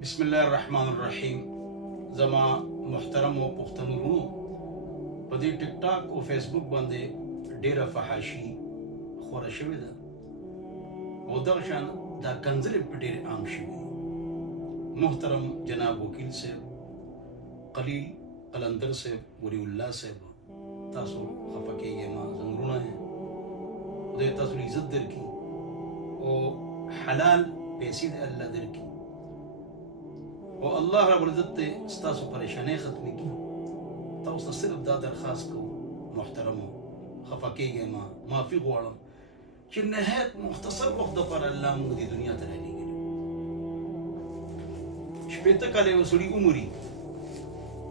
बिस्मिल्लाहिर्रहमानिर्रहीम। जमा मुहतरम व पुख्तनू पदी टिकटॉक और फेसबुक बांधे डेरा फहाशी खोरा शवी दा और दर्शन दा कंजल पटेर आम शवी मुहतरम जनाब वकील साहब कलील कलंदर साहब वलीउल्लाह साहब तासो खफके ये मां जंगरुना है उदय तासो इज्जत दर की और हलाल पैसे दे अल्लाह दर की और अल्लाह रब्बुल इज्जत ते स्तासो परेशानी खत्म की तो सिर्फ दा दरखास्त को मुहतरम खफके ये माफी गवाड़म कि नहायत मुख्तसर वक्त पर अल्लाह मुझे दुनिया ते रहने के शपेता काले वसुड़ी उमरी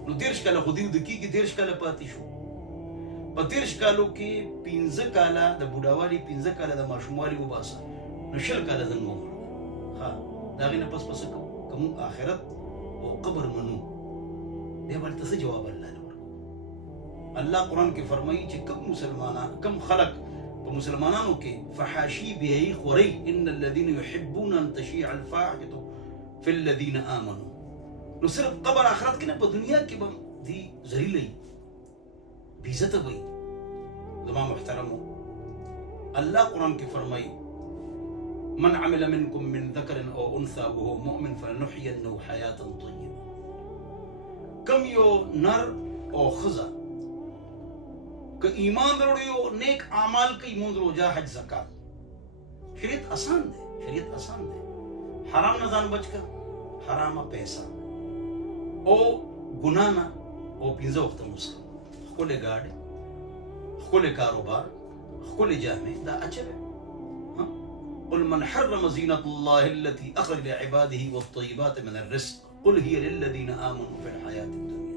नो देर्श काला खुदी उदकी की देर्श काला पाती शो पतेर्श कालो के पिंज काला द बुढ़ावाली पिंज काला द माशुमाली उबासा नो शल काला द मोमर हाँ दागिना पस पस कमु आखिरत और कब्र मनु दे वाले तसे जवाब अल्लाह ने अल्लाह कुरान के फरमाई कि कम मुसलमाना कम खलक तो मुसलमानों के फहाशी बेई खुरई इन्नल लदीन युहिब्बून अन तशीअ अल फाहिशतु फिल लदीन आमनू नो सिर्फ कब्र आखिरत के ना दुनिया के बम दी जरीलई बेइज्जत हुई जमा मुहतरम अल्लाह कुरान के फरमाई मन अमिल मिनकुम मिन ज़करिन औ उन्सा वहुव मुमिन फलनुहयिन्नहु हयातन तय्यबा कम यो नर और खज़ा कि ईमान दरोड़ियो नेक आमाल के ईमान रोजा हज ज़कात शरीयत आसान दे हराम न जान बचकर हरामा पैसा ओ गुनाह ना ओ पिंजा वक्त मुस्का खुले गाड़े खुले कारोबार खुले जामे दा अचरे قل من حرم زينة الله التي أخرج لعباده والطيبات من الرزق قل هي للذين آمنوا في الحياة الدنيا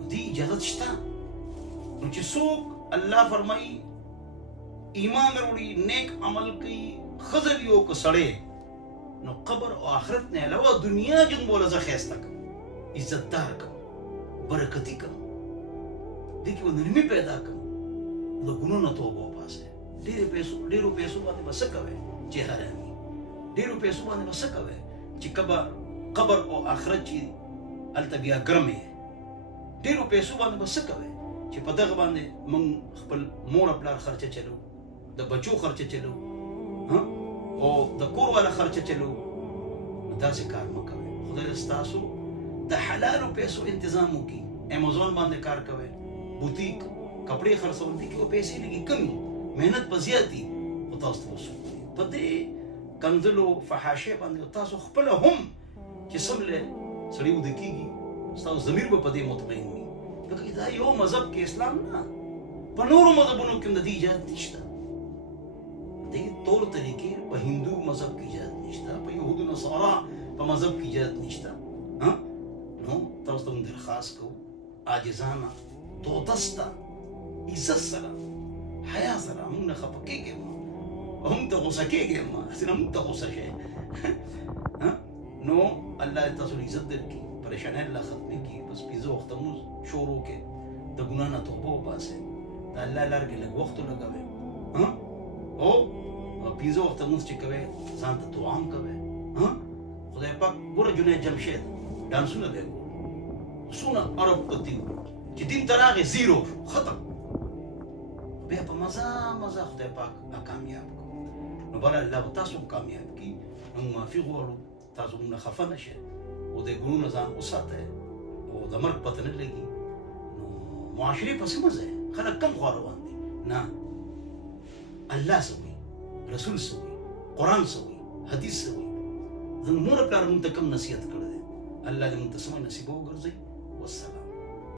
ودي إجازة شتا نوچه سوق الله فرمائی ایمان روڑی نیک عمل کی خزلیوں کو سڑے نو قبر و آخرت نے علاوہ دنیا جن بولا زا خیستا کم عزت دار کم برکتی کم دیکھی وہ نرمی پیدا کم وہ گنو نہ توبہ پاس ہے ډیرو پیسو باندې بس کوي چې حرامي ډیرو پیسو باندې بس کوي چې قبر او آخرت چې التبیا ګرمه ډیرو پیسو باندې بس کوي چې په دغه باندې من خپل مور خپل خرچه چلو د بچو خرچه چلو ها او د کور والا خرچه چلو دا څه کار مکوي خدای ستاسو د حلال پیسو تنظیم وکي امازون باندې کار کوي بوتیک کپڑے خرڅول دي کې او پیسې لګي کمی मेहनत बजियाती होता उस्तवसु पते कंजलो फहाशे बांधे तासो खपल हम कि सबले सड़ी उदकीगी तासो जमीर पे पदे मुतमईन हुई तो इदा यो मजहब के इस्लाम ना पनोरो मजहबों के अंदर इजाजत निश्ता देखिए तौर तरीके पर हिंदू मजहब की इजाजत निश्ता पर यहूद नसारा पर मजहब की इजाजत निश्ता हाँ नो तासो तुम दरखास्त को आजिजाना तो दस्ता इज्जत सला حیا سره موږ نه خپکیږو هم ته غوسه کېږي ما اسنه موږ ته غوسه شي نو الله تاسو عزت درکړي پریشانه الله ختم کی بس پیزو وخت مو شروع کې د ګنا نه توبه وباسه د الله لار کې لږ وخت لګوي ها او پیزو وخت مو چې کوي ځان ته دعا هم کوي ها خدای پاک ګور جنې جمشید دانسونه دی سونه عرب کتیو چې دین تراغه زیرو ختم بیا په مزه خدای پاک کامیاب کو نو بل الله تاسو کامیاب کی نو معافي غواړو تاسو نه خفه نشه او د ګونو ځان وساته او د مرګ پته نه لګي نو معاشري پسې مزه خلک کم خو روان دي نه الله سوي رسول سوي قران سوي حديث سوي زموږ پلار موږ ته کم نصیحت کړی الله دې موږ ته سم نصیب وګرځي والسلام